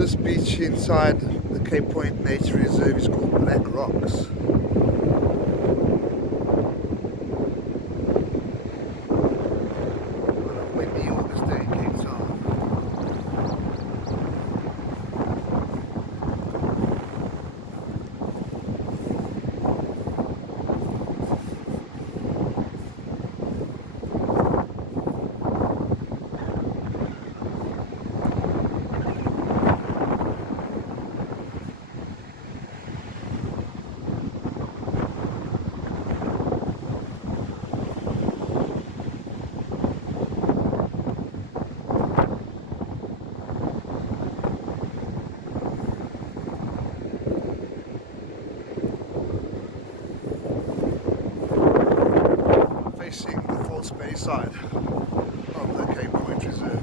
This beach inside the Cape Point Nature Reserve is called Black Rocks. On a windy August day in Cape Town. Facing the False Bay side of the Cape Point Reserve.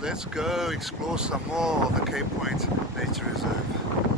Let's go explore some more of the Cape Point Nature Reserve.